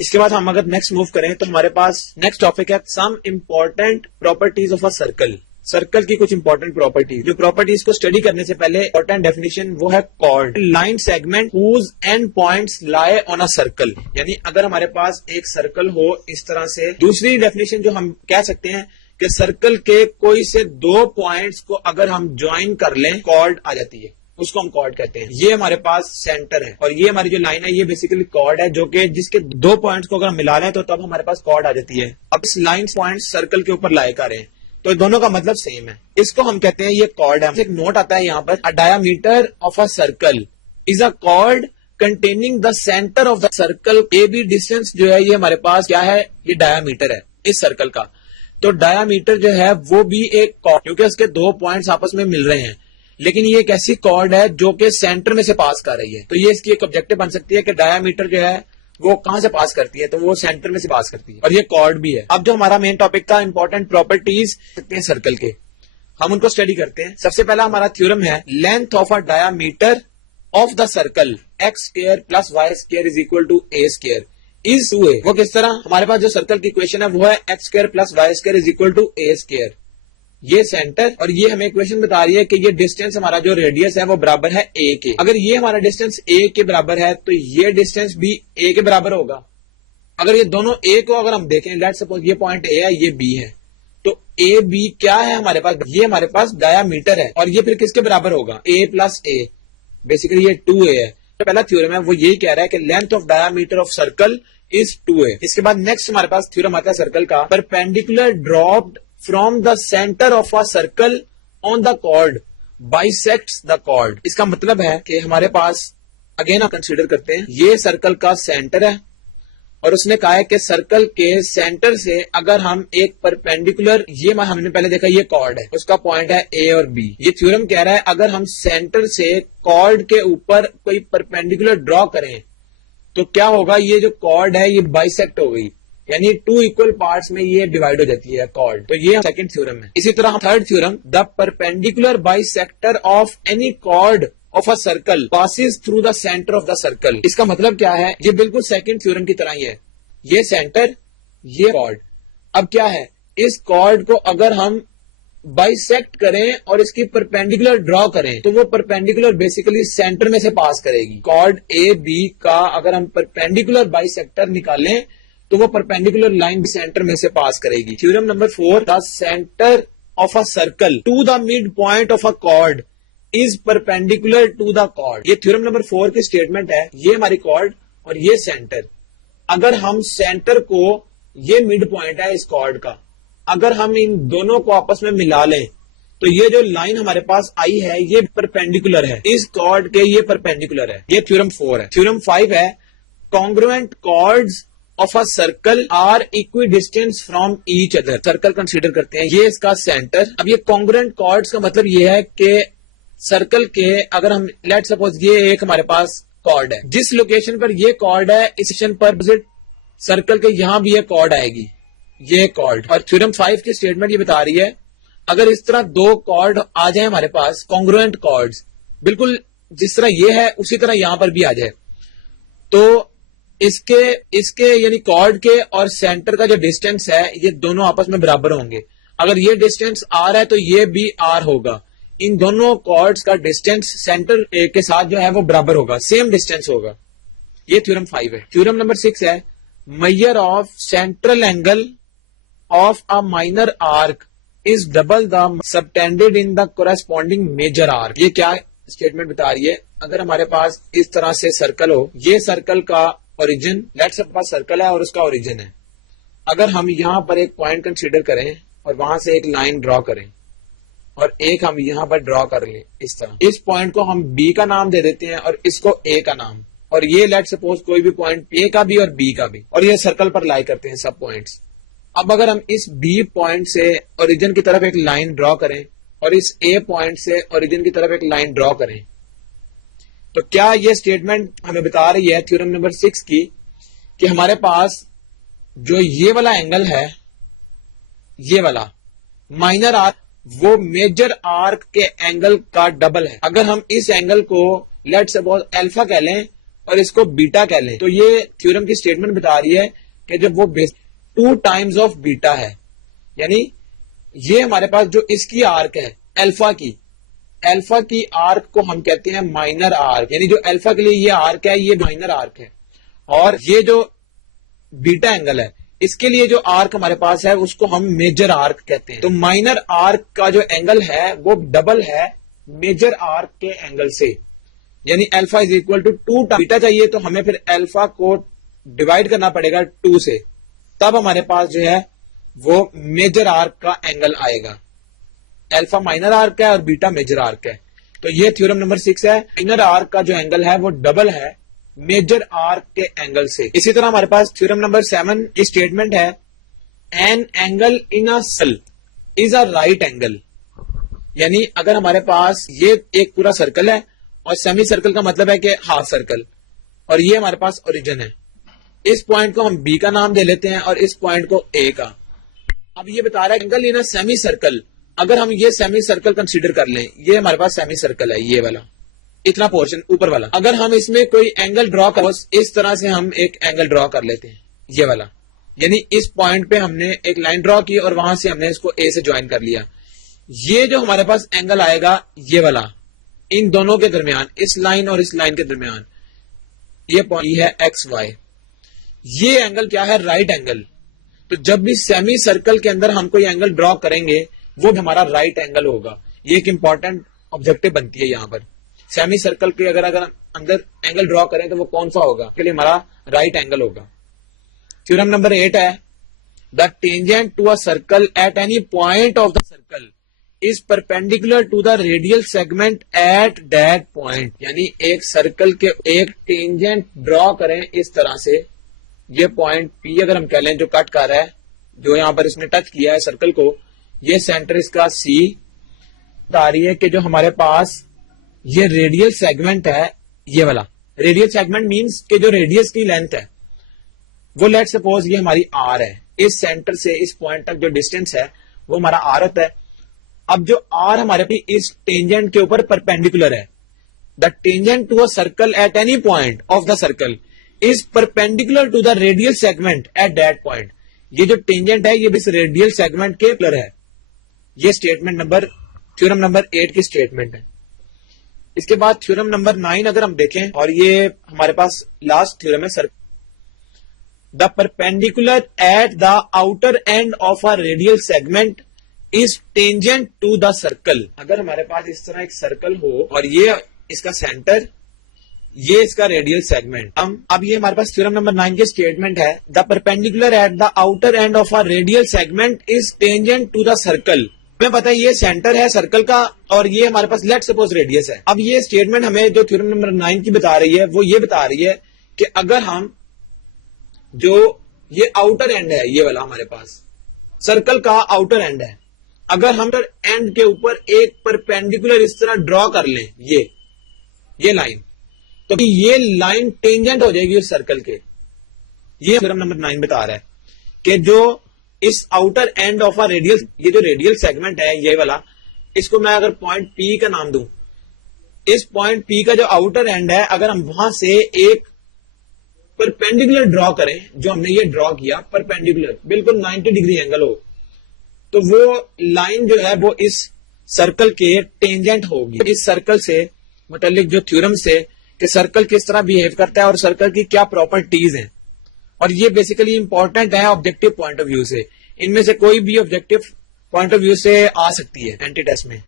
इसके बाद हम अगर नेक्स्ट मूव करें तो हमारे पास नेक्स्ट टॉपिक है some important properties of a circle. Circle की कुछ इंपॉर्टेंट प्रॉपर्टीज, जो प्रॉपर्टीज को स्टडी करने से पहले इंपॉर्टेंट डेफिनेशन वो है chord line segment whose end points lie on a circle. यानी अगर हमारे पास एक सर्कल हो इस तरह से, दूसरी डेफिनेशन जो हम कह सकते हैं कि सर्कल के कोई से दो पॉइंट्स को अगर हम ज्वाइन कर लें कॉर्ड आ जाती है, उसको हम कॉर्ड कहते हैं। ये हमारे पास सेंटर है और ये हमारी जो लाइन है ये बेसिकली कॉर्ड है, जो कि जिसके दो पॉइंट्स को अगर हम मिला लें तो तब हमारे पास कॉर्ड आ जाती है। अब इस लाइन पॉइंट सर्कल के ऊपर लाई कर रहे हैं तो दोनों का मतलब सेम है, इसको हम कहते हैं ये कॉर्ड है। एक नोट आता है यहाँ पर, a diameter of a circle is a chord containing the centre of the circle. A B distance जो है ये हमारे पास क्या है, ये डायामीटर है इस सर्कल का। तो डायामीटर जो है वो भी एक कॉर्ड, क्योंकि उसके दो पॉइंट्स आपस में मिल रहे हैं, लेकिन ये एक ऐसी कॉर्ड है जो कि सेंटर में से पास कर रही है। तो ये इसकी एक ऑब्जेक्टिव बन सकती है कि डायामीटर जो है वो कहां से पास करती है, तो वो सेंटर में से पास करती है और ये कॉर्ड भी है। अब जो हमारा मेन टॉपिक था इंपॉर्टेंट प्रॉपर्टीज सकते हैं सर्कल के, हम उनको स्टडी करते हैं। सबसे पहला हमारा थ्योरम है length of a diameter of the circle x square plus y square is equal to a square is 2a। वो किस तरह, हमारे पास जो सर्कल की इक्वेशन है वो है x square plus y square is equal to a square. ये सेंटर और ये हमें इक्वेशन बता रही है कि ये डिस्टेंस हमारा जो रेडियस है वो बराबर है a के। अगर ये हमारा डिस्टेंस a के बराबर है तो ये डिस्टेंस भी a के बराबर होगा। अगर ये दोनों a को अगर हम देखें, लेट्स सपोज ये पॉइंट a है ये b है, तो a b क्या है हमारे पास, ये हमारे पास डायामीटर है और ये फिर किसके बराबर होगा, a प्लस a, बेसिकली ये 2a है। तो पहला थ्योरम है वो यही कह रहा है कि length of diameter of circle is 2a। इसके बाद नेक्स्ट हमारे पास थ्योरम आता है सर्कल का, perpendicular dropped from the center of a circle on the chord bisects the chord। इसका मतलब है कि हमारे पास अगेन आप कंसीडर करते हैं ये सर्कल का सेंटर है और उसने कहा है कि सर्कल के सेंटर से अगर हम एक परपेंडिकुलर, ये हमने पहले देखा ये कॉर्ड है, उसका पॉइंट है ए और बी। ये थ्योरम कह रहा है अगर हम सेंटर से कॉर्ड के ऊपर कोई परपेंडिकुलर ड्रॉ करें तो क्या होगा, ये जो कॉर्ड है ये बाइसेक्ट हो गई, यानी टू इक्वल पार्ट्स में ये डिवाइड हो जाती है कॉर्ड। तो ये सेकंड थ्योरम है। इसी तरह third theorem, the perpendicular bisector of any chord of a circle passes through the centre of the circle. इसका मतलब क्या है, ये बिल्कुल सेकंड थ्योरम की तरह ही है, ये सेंटर ये कॉर्ड। अब क्या है, इस कॉर्ड को अगर हम बाइसेक्ट करें और इसकी परपेंडिकुलर ड्रॉ करें तो वो परपेंडिकुलर बेसिकली सेंटर में से पास करेगी। कॉर्ड ए बी का अगर हम परपेंडिकुलर बाइसेक्टर निकालें तो वो परपेंडिकुलर लाइन सेंटर में से पास करेगी। Theorem number 4, the centre of a circle to the mid point of a chord is perpendicular to the chord. ये थ्योरम नंबर 4 की स्टेटमेंट है, ये हमारी कॉर्ड और ये सेंटर। अगर हम सेंटर को, ये मिड पॉइंट है इस कॉर्ड का, अगर हम इन दोनों को आपस में मिला लें तो ये जो लाइन हमारे पास आई है ये परपेंडिकुलर है इस कॉर्ड के, ये परपेंडिकुलर है। ये थ्योरम 4 है। थ्योरम 5 है, congruent chords of a circle are equi distance from each other. Circle consider करते हैं, ये इसका सेंटर। अब ये कॉन्ग्रुएंट कॉर्ड्स का मतलब ये है कि सर्कल के अगर हम लेट सपोज ये एक हमारे पास कॉर्ड है, जिस लोकेशन पर ये कॉर्ड है इस लोकेशन पर सर्कल के यहां भी ये कॉर्ड आएगी, ये कॉर्ड। और थ्योरम 5 की स्टेटमेंट ये बता रही है अगर इस तरह दो कॉर्ड आ जाए हमारे पास, कॉन्ग्रुएंट कॉर्ड्स, बिल्कुल जिस तरह ये है उसी तरह यहां पर भी आ जाए, तो इसके यानी कॉर्ड के और सेंटर का जो डिस्टेंस है ये दोनों आपस में बराबर होंगे। अगर ये डिस्टेंस आर है तो ये भी आर होगा। इन दोनों कॉर्ड्स का डिस्टेंस सेंटर के साथ जो है वो बराबर होगा, सेम डिस्टेंस होगा। ये थ्योरम 5 है। थ्योरम नंबर 6 है, measure of central angle of a minor arc is double the subtended in the corresponding major arc. ये क्या स्टेटमेंट बता रही है, अगर हमारे पास इस तरह से सर्कल हो, ये सर्कल का ओरिजिन, लेट्स सपोज सर्कल है और उसका ओरिजिन है, अगर हम यहां पर एक पॉइंट कंसीडर करें और वहां से एक लाइन ड्रॉ करें और एक हम यहां पर ड्रॉ कर लें इस तरह, इस पॉइंट को हम बी का नाम दे देते हैं और इसको ए का नाम, और ये लेट्स सपोज कोई भी पॉइंट ए का भी और बी का भी, और ये सर्कल पर लाई करते हैं सब पॉइंट्स। अब अगर हम इस बी पॉइंट से ओरिजिन की तरफ एक लाइन ड्रॉ करें और इस ए पॉइंट से ओरिजिन की तरफ एक लाइन ड्रॉ करें, तो क्या ये स्टेटमेंट हमें बता रही है थ्योरम नंबर 6 की कि हमारे पास जो ये वाला एंगल है, ये वाला माइनर आर्क, वो मेजर आर्क के एंगल का डबल है। अगर हम इस एंगल को लेट्स सपोज अल्फा कह लें और इसको बीटा कह लें, तो ये थ्योरम की स्टेटमेंट बता रही है कि जब वो बेस 2 टाइम्स ऑफ बीटा है, यानी ये हमारे पास जो इसकी आर्क है अल्फा की आर्क को हम कहते हैं माइनर आर्क, यानी जो अल्फा के लिए ये आर्क है ये माइनर आर्क है, और ये जो बीटा एंगल है इसके लिए जो आर्क हमारे पास है उसको हम मेजर आर्क कहते हैं। तो माइनर आर्क का जो एंगल है वो डबल है मेजर आर्क के एंगल से, यानी alpha is equal to 2 beta चाहिए तो हमें फिर अल्फा को डिवाइड करना पड़ेगा 2 से, तब हमारे पास जो है वो मेजर आर्क का एंगल आएगा। अल्फा माइनर आर्क है और बीटा मेजर आर्क है। तो ये थ्योरम नंबर 6 है, माइनर आर्क का जो एंगल है वो डबल है मेजर आर्क के एंगल से। इसी तरह हमारे पास थ्योरम नंबर 7 की स्टेटमेंट है, an angle in a circle is a right angle, यानी अगर हमारे पास ये एक पूरा सर्कल है और सेमी सर्कल का मतलब है कि हाफ सर्कल, और ये हमारे पास ओरिजिन है, इस पॉइंट को हम बी का नाम दे लेते हैं और इस पॉइंट को ए का। अब ये बता रहा है angle in a semi circle, अगर हम ये सेमी सर्कल कंसीडर कर लें, ये हमारे पास सेमी सर्कल है, ये वाला इतना पोर्शन ऊपर वाला, अगर हम इसमें कोई एंगल ड्रॉ कर, इस तरह से हम एक एंगल ड्रॉ कर लेते हैं, ये वाला, यानी इस पॉइंट पे हमने एक लाइन ड्रॉ की और वहां से हमने इसको ए से ज्वाइन कर लिया। ये जो हमारे पास एंगल आएगा ये वाला, इन दोनों के दरमियान, इस लाइन और इस लाइन के दरमियान, ये पॉइंट है एक्स वाई, ये एंगल क्या है? Right angle. तो जब भी सेमी सर्कल के अंदर हम कोई एंगल ड्रॉ करेंगे वो भी हमारा राइट एंगल होगा। ये एक इंपॉर्टेंट ऑब्जेक्टिव बनती है यहाँ पर। सेमी सर्कल के अगर अंदर एंगल ड्रॉ करें तो वो कौन सा होगा? के लिए हमारा राइट एंगल होगा। थ्योरम नंबर 8 है, the tangent to a circle at any point of the circle is perpendicular to the radial segment at that point. यानी एक सर्कल के एक टेंजेंट ड्रॉ करें इस तरह से, ये पॉइंट पी अगर हम कह लें जो कट कर रहा है, जो यहां पर इसने टच किया है सर्कल को, ये सेंटर इसका सी, बता रही है कि जो हमारे पास ये रेडियल सेगमेंट है, ये वाला रेडियल सेगमेंट मींस कि जो रेडियस की लेंथ है वो लेट सपोज ये हमारी आर है, इस सेंटर से इस पॉइंट तक जो डिस्टेंस है वो हमारा आर होता है। अब जो आर हमारे पे इस टेंजेंट के ऊपर परपेंडिकुलर है, the tangent to a circle at any point of the circle is perpendicular to the radial segment at that point. ये जो टेंजेंट है ये भी इस रेडियल सेगमेंट के प्लर है। ये स्टेटमेंट नंबर थ्योरम नंबर 8 की स्टेटमेंट है। इसके बाद थ्योरम नंबर 9 अगर हम देखें, और ये हमारे पास लास्ट थ्योरम है, sir the perpendicular at the outer end of a radial segment is tangent to the circle. अगर हमारे पास इस तरह एक सर्कल हो और ये इसका सेंटर, ये इसका रेडियल सेगमेंट, अब ये हमारे पास थ्योरम नंबर 9 की स्टेटमेंट है, the perpendicular at the outer end of a radial segment is tangent to the circle. हमें पता है ये सेंटर है सर्कल का और ये हमारे पास लेट सपोज रेडियस है। अब ये स्टेटमेंट हमें जो थ्योरम नंबर 9 की बता रही है वो ये बता रही है कि अगर हम जो ये आउटर एंड है, ये वाला हमारे पास सर्कल का आउटर एंड है, अगर हम एंड के ऊपर एक परपेंडिकुलर इस तरह ड्रॉ कर लें, ये लाइन, तो ये लाइन टेंजेंट हो जाएगी उस सर्कल के। ये थ्योरम नंबर 9 बता रहा है कि जो इस outer end of a radial, ये जो रेडियल सेगमेंट है ये वाला, इसको मैं अगर पॉइंट पी का नाम दूं, इस पॉइंट पी का जो आउटर एंड है, अगर हम वहां से एक परपेंडिकुलर ड्रॉ करें, जो हमने ये ड्रॉ किया परपेंडिकुलर, बिल्कुल 90 डिग्री एंगल हो, तो वो लाइन जो है वो इस सर्कल के टेंजेंट होगी। इस सर्कल से मुताल्लिक जो थ्योरम से कि सर्कल किस तरह बिहेव करता है और सर्कल की क्या प्रॉपर्टीज हैं, और ये बेसिकली इंपॉर्टेंट है ऑब्जेक्टिव पॉइंट ऑफ व्यू से। इनमें से कोई भी ऑब्जेक्टिव पॉइंट ऑफ व्यू से आ सकती है एंटी टेस्ट में।